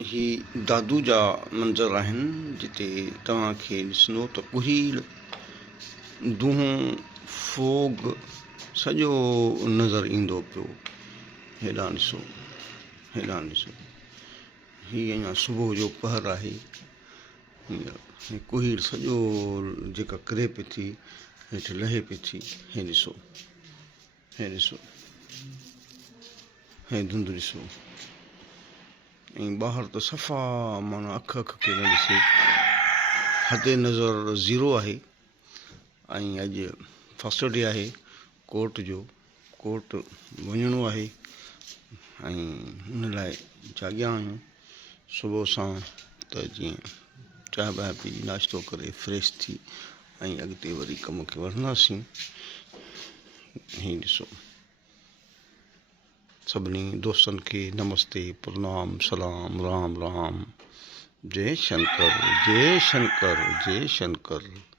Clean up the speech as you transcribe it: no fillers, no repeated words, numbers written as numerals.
ही दादू जा मंज़र आहिनि जिते तव्हांखे ॾिसंदो त कुहीड़ दूंहों फोग सॼो नज़र ईंदो पियो। हेॾां ॾिसो, हेॾां ॾिसो, हीअ अञा सुबुह जो पहर आहे। हीअ कुहीड़ सॼो जेका किरे पई थी हेठि लहे पई थी। हे ॾिसो, हे ॾिसो, हे धुंध ॾिसो, ऐं ॿाहिरि त सफ़ा माना अख खे न ॾिसे। हदे नज़र ज़ीरो आहे। ऐं अॼु फस्ट डे आहे कोर्ट जो, कोर्ट वञिणो आहे ऐं हुन लाइ जाॻिया आहियूं सुबुह सां त जीअं चांहि बांहि पी नाश्तो करे फ्रेश थी ऐं अॻिते वरी कम खे वधंदासीं। हीअ ॾिसो, सभिनी दोस्तनि खे नमस्ते, प्रणाम, सलाम, राम राम, जय शंकर, जय शंकर, जय शंकर।